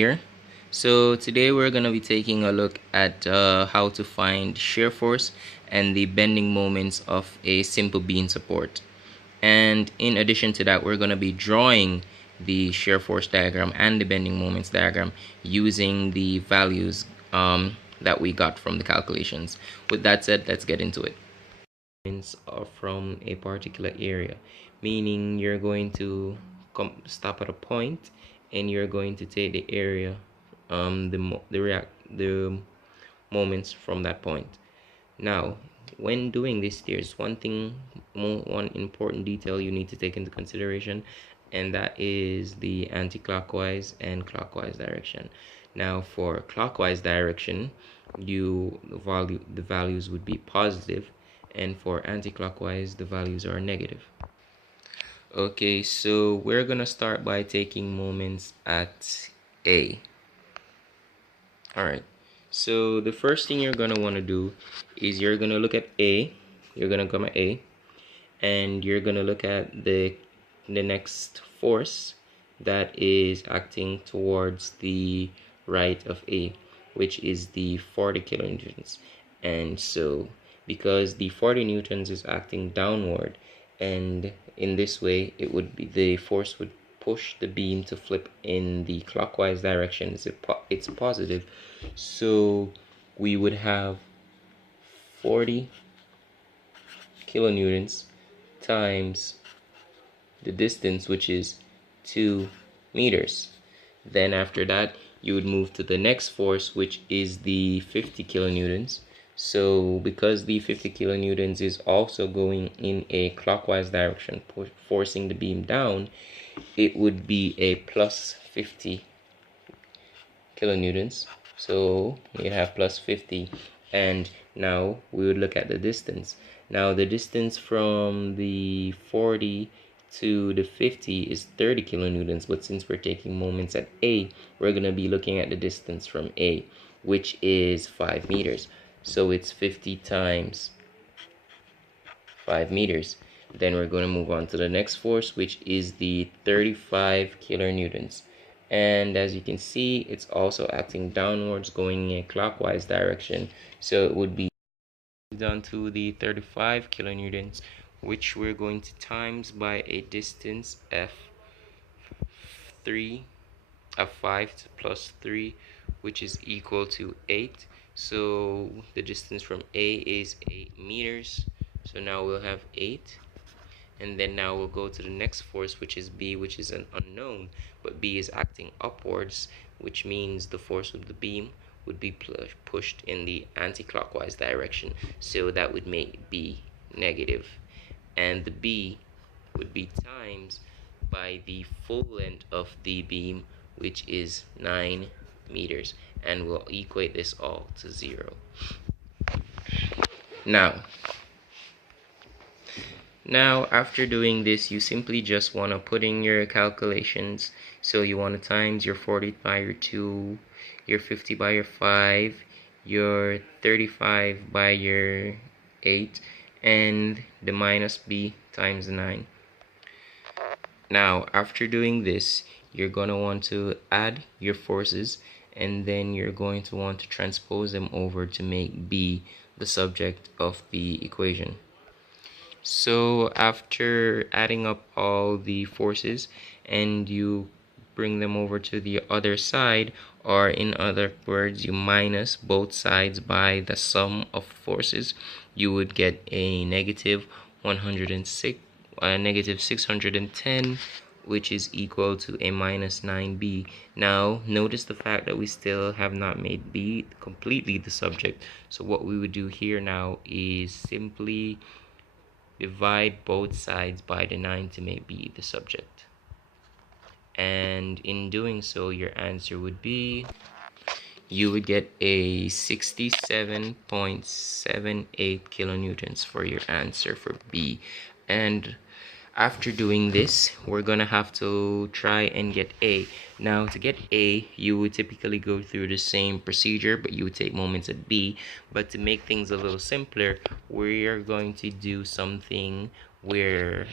Here. So today we're going to be taking a look at how to find shear force and the bending moments of a simple beam support. And in addition to that, we're going to be drawing the shear force diagram and the bending moments diagram using the values that we got from the calculations. With that said, let's get into it. Are from a particular area, meaning you're going to stop at a point and you're going to take the area, the moments from that point. Now, when doing this, there's one important detail you need to take into consideration, and that is the anti-clockwise and clockwise direction. Now, for clockwise direction, the values would be positive, and for anti-clockwise, the values are negative. Okay, so we're gonna start by taking moments at A. All right. So the first thing you're gonna want to do is you're gonna look at A. You're gonna come at A, and you're gonna look at the next force that is acting towards the right of A, which is the 40 kilonewtons. And so because the 40 newtons is acting downward, and in this way it would be the force would push the beam to flip in the clockwise direction. It's positive, so we would have 40 kilonewtons times the distance, which is 2 meters. Then after that, you would move to the next force, which is the 50 kilonewtons. So because the 50 kilonewtons is also going in a clockwise direction, forcing the beam down, it would be a plus 50 kilonewtons. So you have plus 50, and now we would look at the distance. Now the distance from the 40 to the 50 is 30 kilonewtons, but since we're taking moments at A, we're going to be looking at the distance from A, which is 5 meters. So it's 50 times 5 meters. Then we're going to move on to the next force, which is the 35 kilonewtons. And as you can see, it's also acting downwards, going in a clockwise direction. So it would be down to the 35 kilonewtons, which we're going to times by a distance f3 of 5 plus 3, which is equal to 8. So the distance from A is 8 meters. So now we'll have 8. And then now we'll go to the next force, which is B, which is an unknown, but B is acting upwards, which means the force of the beam would be pushed in the anti-clockwise direction, so that would make B negative, and the B would be times by the full length of the beam, which is 9 meters, and we'll equate this all to 0. Now, after doing this, you simply just want to put in your calculations. So you want to times your 40 by your 2, your 50 by your 5, your 35 by your 8, and the minus B times 9. Now, after doing this, you're going to want to add your forces, and then you're going to want to transpose them over to make B the subject of the equation. So after adding up all the forces and you bring them over to the other side, or in other words, you minus both sides by the sum of forces, you would get a negative 106, negative 610, which is equal to a minus 9b. Now, notice the fact that we still have not made b completely the subject. So what we would do here now is simply divide both sides by the 9 to make b the subject. And in doing so, your answer would be, you would get a 67.78 kilonewtons for your answer for B. And after doing this, we're gonna have to try and get A. Now, to get A, you would typically go through the same procedure, but you would take moments at B. But to make things a little simpler, we are going to do something where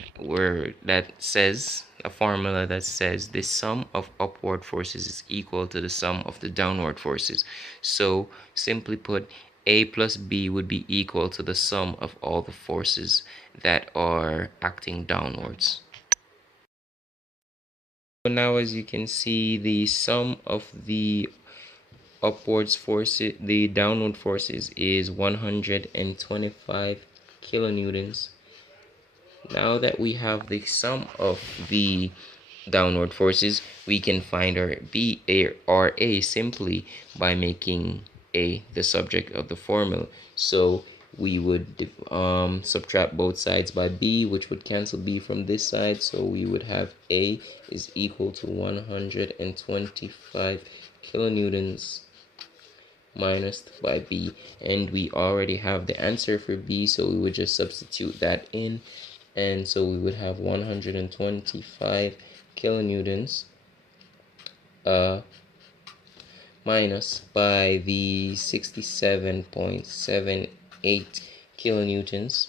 that says a formula that says the sum of upward forces is equal to the sum of the downward forces. So simply put, A plus B would be equal to the sum of all the forces that are acting downwards. So now, as you can see, the sum of the upwards forces, the downward forces, is 125 kilonewtons. Now that we have the sum of the downward forces, we can find our B or A simply by making A the subject of the formula. So we would subtract both sides by B, which would cancel B from this side. So we would have A is equal to 125 kilonewtons minus by B, and we already have the answer for B, so we would just substitute that in, and so we would have 125 kilonewtons minus by the 67.78 kilonewtons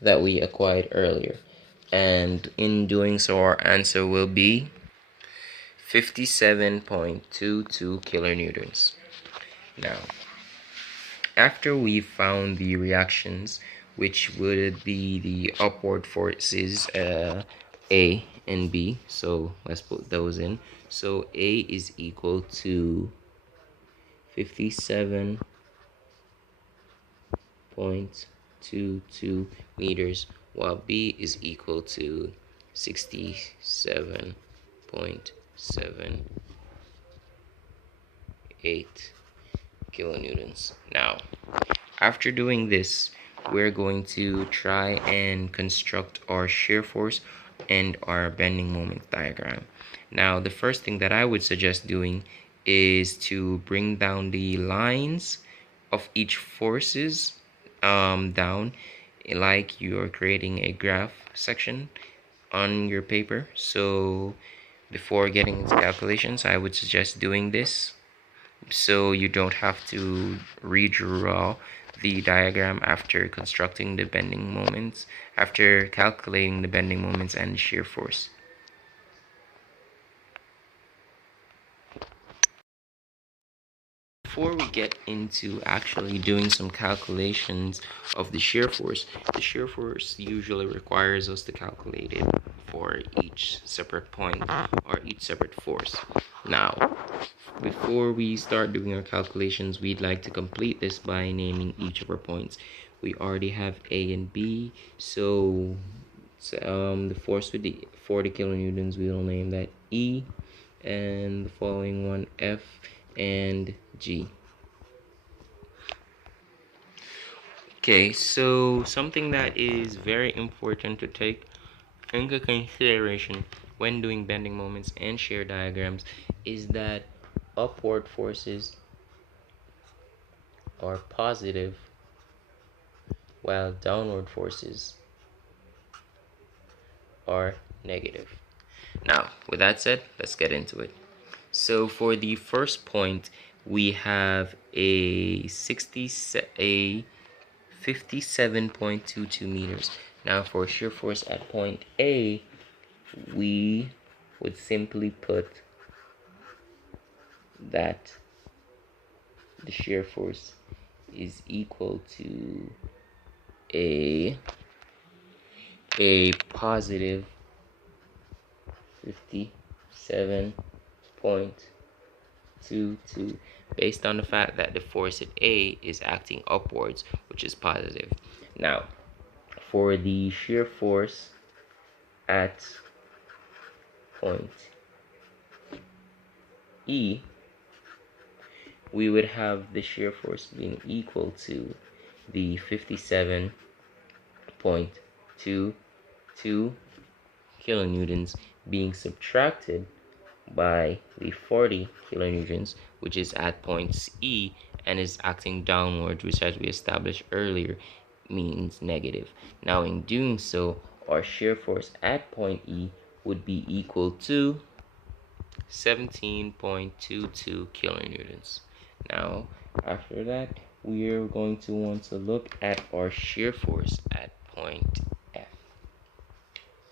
that we acquired earlier, and in doing so our answer will be 57.22 kilonewtons. Now, after we found the reactions, which would be the upward forces A and B, so let's put those in. So A is equal to 57.22 meters, while B is equal to 67.78 kilonewtons. Now, after doing this, we're going to try and construct our shear force and our bending moment diagram. Now, the first thing that I would suggest doing is to bring down the lines of each forces down, like you're creating a graph section on your paper. So before getting into calculations, I would suggest doing this so you don't have to redraw the diagram after constructing the bending moments, after calculating the bending moments and shear force. Before we get into actually doing some calculations of the shear force usually requires us to calculate it for each separate point or each separate force. Now, before we start doing our calculations, we'd like to complete this by naming each of our points. We already have A and B, so the force with the 40 kilonewtons, we'll name that E, and the following one F and G. Okay, so something that is very important to take into consideration when doing bending moments and shear diagrams is that upward forces are positive while downward forces are negative. Now, with that said, let's get into it. So for the first point, we have a 57.22 meters. Now for shear force at point A, we would simply put that the shear force is equal to a positive 57.22 based on the fact that the force at A is acting upwards, which is positive. Now, for the shear force at point E, we would have the shear force being equal to the 57.22 kilonewtons being subtracted by the 40 kilonewtons, which is at points E and is acting downward, which, as we established earlier, means negative. Now, in doing so, our shear force at point E would be equal to 17.22 kilonewtons. Now, after that, we're going to want to look at our shear force at point F.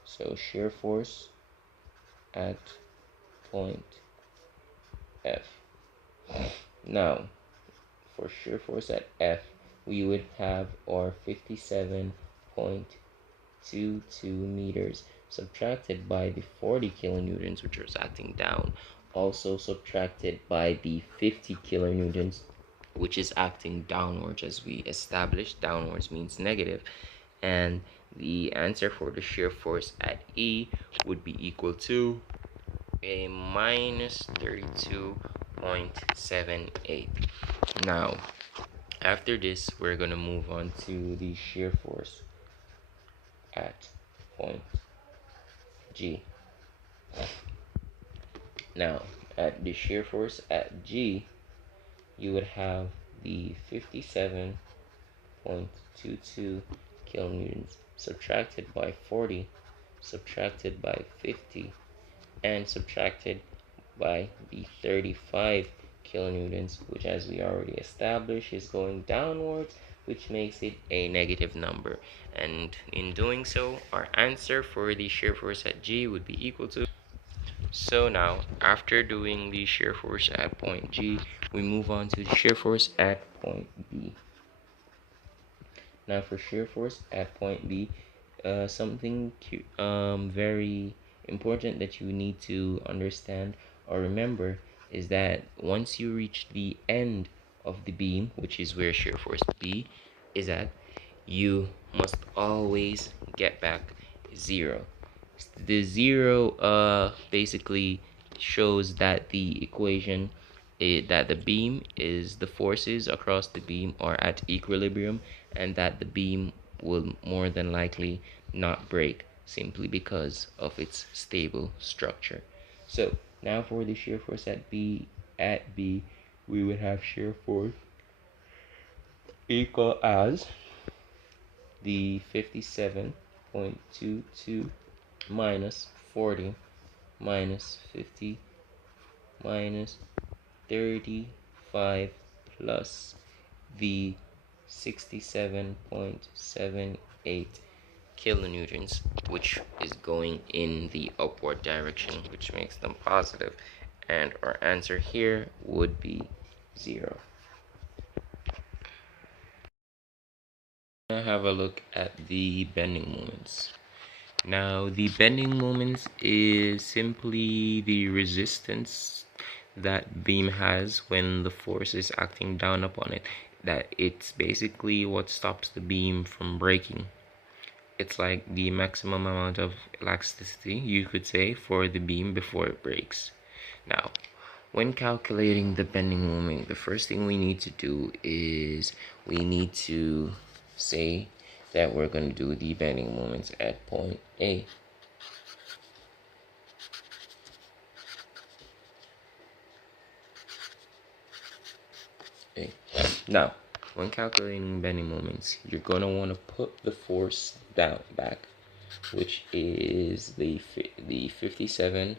So shear force at point F. Now, for shear force at F, we would have our 57.22 meters subtracted by the 40 kilonewtons, which is acting down, also subtracted by the 50 kilonewtons, which is acting downwards. As we established, downwards means negative, and the answer for the shear force at E would be equal to a minus 32.78. Now, after this, we're going to move on to the shear force at point G. Now, at the shear force at G, you would have the 57.22 kilonewtons subtracted by 40, subtracted by 50, and subtracted by the 35 kilonewtons, which, as we already established, is going downwards, which makes it a negative number. And in doing so, our answer for the shear force at G would be equal to. So now, after doing the shear force at point G, we move on to the shear force at point B. Now, for shear force at point B, something very important that you need to understand or remember is that once you reach the end of the beam, which is where shear force B is at, you must always get back 0. The 0 basically shows that the equation that the beam is the forces across the beam are at equilibrium, and that the beam will more than likely not break simply because of its stable structure. So now for the shear force at B, we would have shear force equal as the 57.22 minus 40 minus 50 minus 35 plus the 67.78 kilonewtons, which is going in the upward direction, which makes them positive, and our answer here would be 0. Now have a look at the bending moments. Now, the bending moments is simply the resistance that beam has when the force is acting down upon it. That it's basically what stops the beam from breaking. It's like the maximum amount of elasticity, you could say, for the beam before it breaks. Now, when calculating the bending moment, the first thing we need to do is we need to say that we're going to do the bending moments at point A. Okay. Now, when calculating bending moments, you're going to want to put the force down back, which is the 57.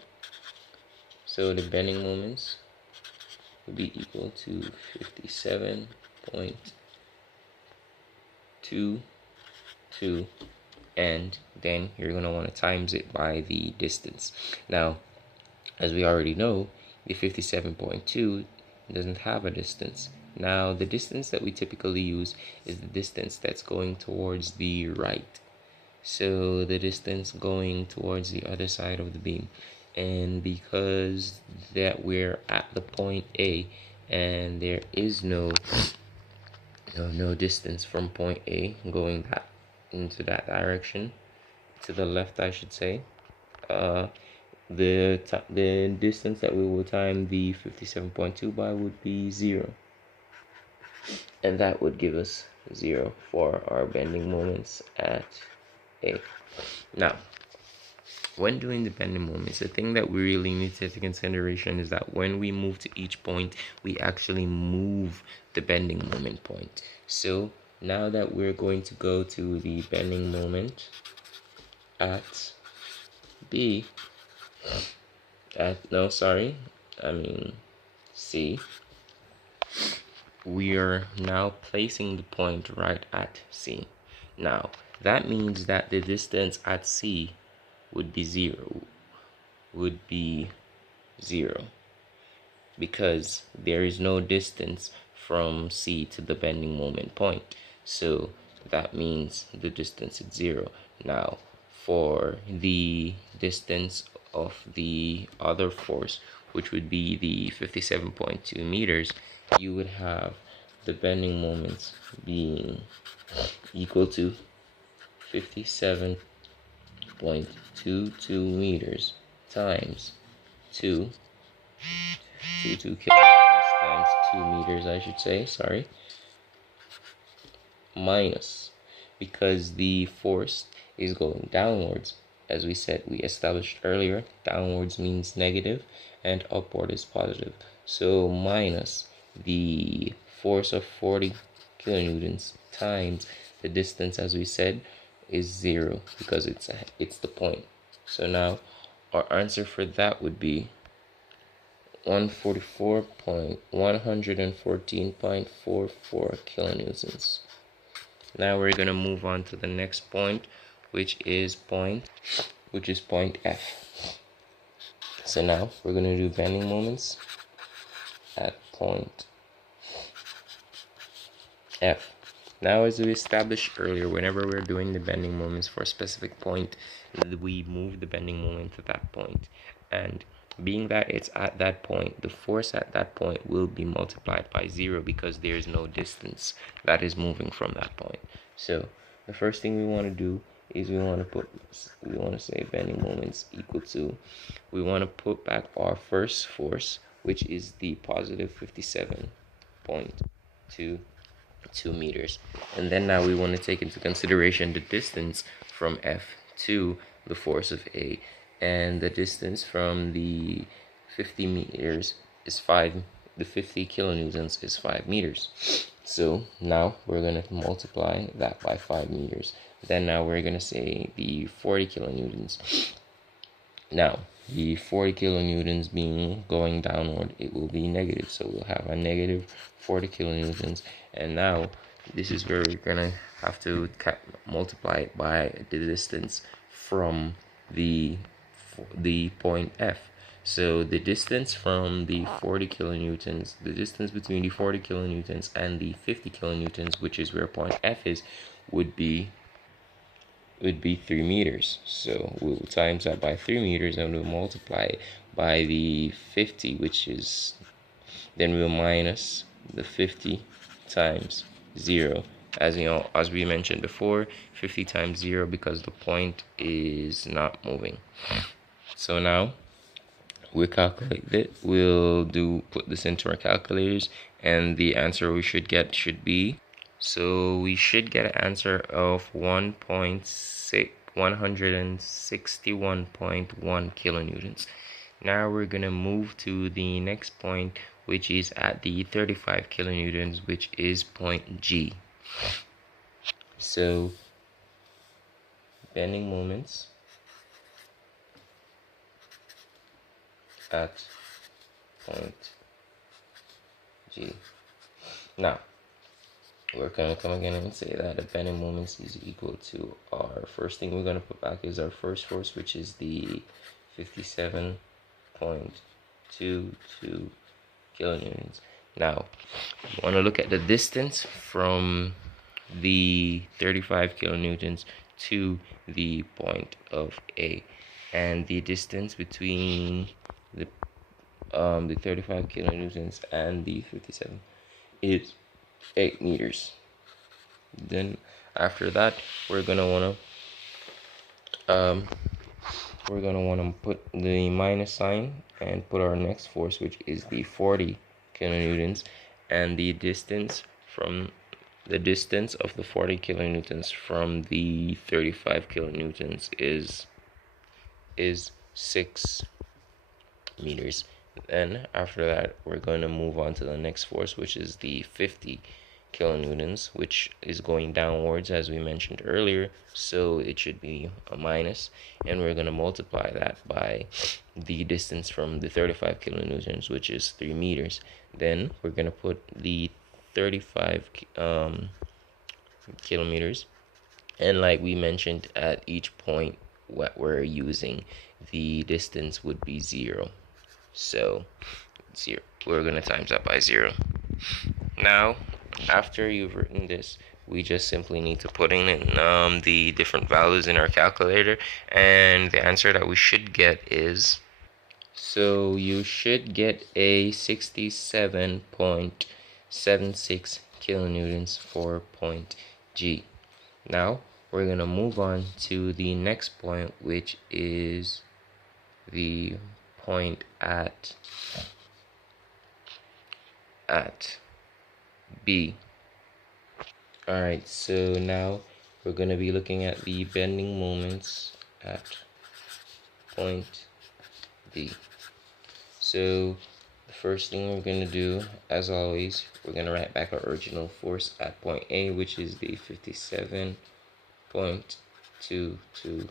So the bending moments will be equal to 57.22, and then you're going to want to times it by the distance. Now, as we already know, the 57.2 doesn't have a distance. Now, the distance that we typically use is the distance that's going towards the right. So the distance going towards the other side of the beam. And because that we're at the point A and there is no distance from point A going back into that direction, to the left I should say, the distance that we will time the 57.2 by would be 0, and that would give us 0 for our bending moments at A. Now, when doing the bending moments, the thing that we really need to take into consideration is that when we move to each point, we actually move the bending moment point. So now that we're going to go to the bending moment at B, C, we are now placing the point right at C. Now, that means that the distance at C would be zero, because there is no distance from C to the bending moment point. So that means the distance is 0. Now, for the distance of the other force, which would be the 57.2 meters, you would have the bending moments being equal to 57.22 meters times 2 kilograms times 2 meters, I should say, sorry, minus, because the force is going downwards. As we said, we established earlier, downwards means negative and upward is positive. So minus the force of 40 kilonewtons times the distance, as we said, is 0, because it's the point. So now our answer for that would be 114.44 kilonewtons. Now we're gonna move on to the next point, which is point F. So now we're gonna do bending moments at point F. Now, as we established earlier, whenever we're doing the bending moments for a specific point, we move the bending moment to that point. And being that it's at that point, the force at that point will be multiplied by 0, because there is no distance that is moving from that point. So the first thing we want to do is we want to say bending moments equal to, we want to put back our first force, which is the positive 57.22 meters, and then now we want to take into consideration the distance from F to the force of A, and the distance from the 50 meters is 5, the 50 kilonewtons is 5 meters. So now we're going to multiply that by 5 meters. Then now we're going to say the 40 kilonewtons. Now, the 40 kilonewtons being going downward, it will be negative. So we'll have a negative 40 kilonewtons. And now, this is where we're going to have to multiply it by the distance from the point F. So the distance from the 40 kilonewtons, the distance between the 40 kilonewtons and the 50 kilonewtons, which is where point F is, would be 3 meters. So we'll times that by 3 meters, and we'll multiply it by the 50, which is, then we'll minus the 50 times 0. As you know, as we mentioned before, 50 times 0, because the point is not moving. So now we'll calculate it. We'll put this into our calculators, and the answer we should get should be, so we should get an answer of 161.1 kilonewtons. Now we're gonna move to the next point, which is at the 35 kilonewtons, which is point G. So bending moments at point G. Now we're gonna come again and say that the bending moments is equal to, our first thing we're gonna put back is our first force, which is the 57.22 kilonewtons. Now you want to look at the distance from the 35 kilonewtons to the point of A, and the distance between the 35 kilonewtons and the 57 is 8 meters. Then after that, we're gonna wanna put the minus sign and put our next force, which is the 40 kilonewtons, and the distance of the 40 kilonewtons from the 35 kilonewtons is 6 meters. Then after that, we're going to move on to the next force, which is the 50 kilonewtons, which is going downwards, as we mentioned earlier, so it should be a minus, and we're going to multiply that by the distance from the 35 kilonewtons, which is 3 meters. Then we're going to put the 35 kilometers. And like we mentioned, at each point what we're using, the distance would be 0. So 0, we're gonna times that by 0. Now after you've written this, we just simply need to put in the different values in our calculator, and the answer that we should get is, so you should get a 67.76 kilonewtons for point G. Now we're gonna move on to the next point, which is the point at B. Alright, so now we're gonna be looking at the bending moments at point B. So the first thing we're gonna do, as always, we're gonna write back our original force at point A, which is the 57.22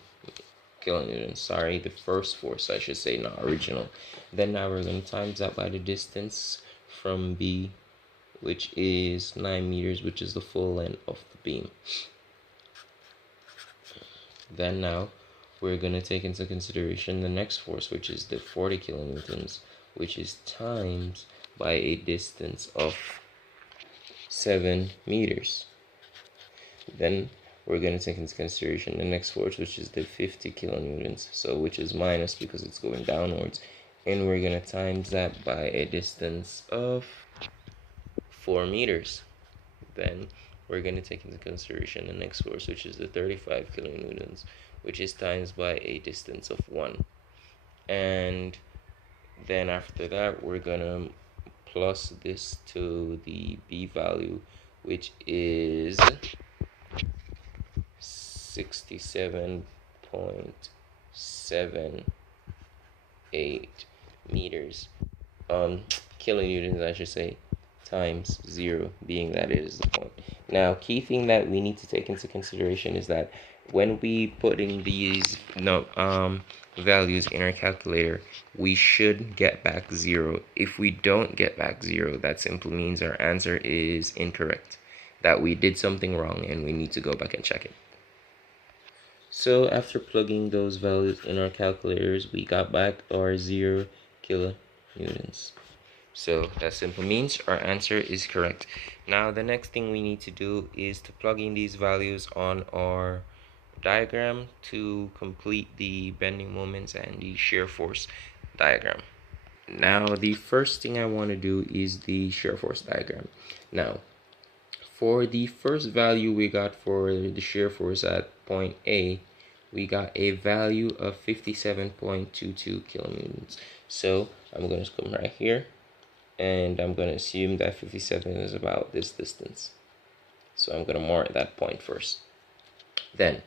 kilonewtons. Sorry, the first force, I should say, not original. Then now we're gonna times that by the distance from B, which is 9 meters, which is the full length of the beam. Then now we're going to take into consideration the next force, which is the 40 kilonewtons, which is times by a distance of 7 meters. Then we're going to take into consideration the next force, which is the 50 kilonewtons, so which is minus because it's going downwards, and we're going to times that by a distance of 4 meters. Then we're going to take into consideration the next force, which is the 35 kilonewtons, which is times by a distance of 1. And then after that, we're going to plus this to the B value, which is 67.78 meters, kilonewtons, I should say, times 0, being that it is the point. Now, key thing that we need to take into consideration is that when we put in these values in our calculator, we should get back 0. If we don't get back 0, that simply means our answer is incorrect, that we did something wrong and we need to go back and check it. So after plugging those values in our calculators, we got back our 0 kilonewtons. So that simply means our answer is correct. Now the next thing we need to do is to plug in these values on our diagram to complete the bending moments and the shear force diagram. Now the first thing I want to do is the shear force diagram. Now for the first value we got for the shear force at point A, we got a value of 57.22 kilonewtons. So I'm going to come right here, and I'm going to assume that 57 is about this distance. So I'm going to mark that point first. Then,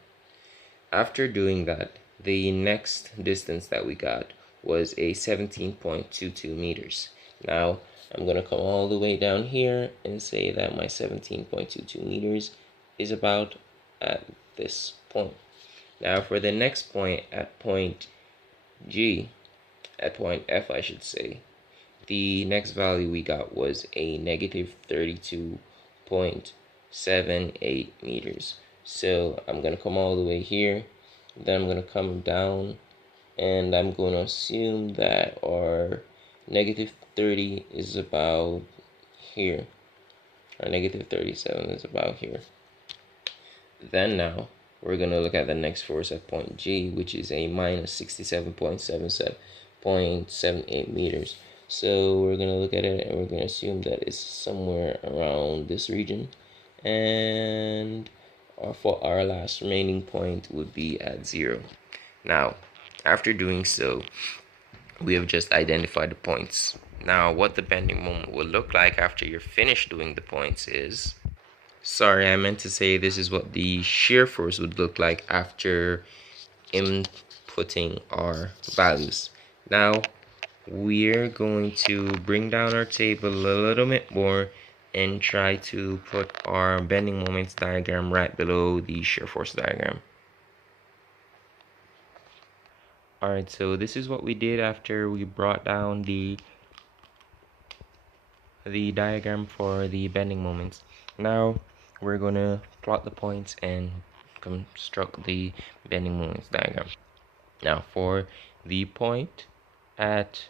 after doing that, the next distance that we got was a 17.22 meters. Now, I'm going to come all the way down here and say that my 17.22 meters is about at this point. Now, for the next point at point G, at point F, I should say, the next value we got was a negative 32.78 meters. So I'm going to come all the way here, then I'm going to come down, and I'm going to assume that our negative 30 is about here. Our negative 37 is about here. Then now, we're going to look at the next force at point G, which is a minus 67.78 meters. So we're going to look at it and we're going to assume that it's somewhere around this region. And for our last remaining point would be at 0. Now, after doing so, we have just identified the points. Now, what the bending moment will look like after you're finished doing the points is... Sorry, I meant to say this is what the shear force would look like after inputting our values. Now, we're going to bring down our table a little bit more and try to put our bending moments diagram right below the shear force diagram. Alright, so this is what we did after we brought down the the diagram for the bending moments. Now we're gonna plot the points and construct the bending moments diagram. Now for the point at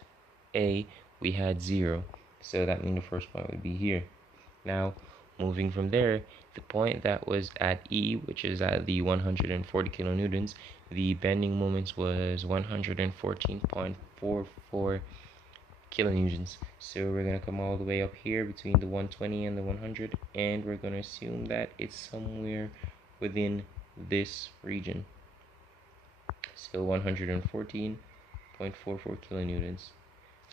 A, we had 0, so that means the first point would be here. Now moving from there, the point that was at E, which is at the 140 kilonewtons, the bending moments was 114.44 kilonewtons. So we're going to come all the way up here between the 120 and the 100, and we're going to assume that it's somewhere within this region. So 114.44 kilonewtons.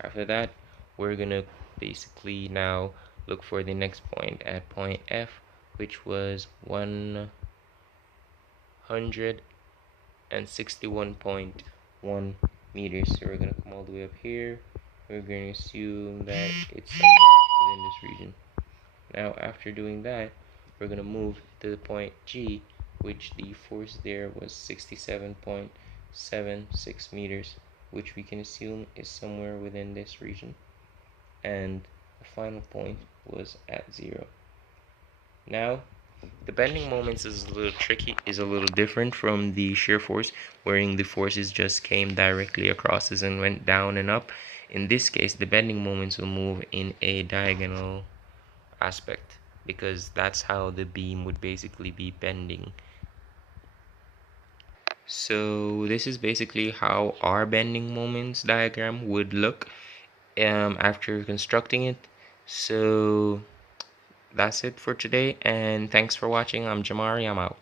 After that, we're going to basically now look for the next point at point F, which was 161.1 meters. So we're going to come all the way up here. We're going to assume that it's somewhere within this region. Now after doing that, we're going to move to the point G, which the force there was 67.76 meters, which we can assume is somewhere within this region. And the final point was at 0. Now the bending moments is a little tricky, is a little different from the shear force, wherein the forces just came directly across us and went down and up. In this case, the bending moments will move in a diagonal aspect, because that's how the beam would basically be bending. So this is basically how our bending moments diagram would look after constructing it. So that's it for today, and thanks for watching. I'm Jamari. I'm out.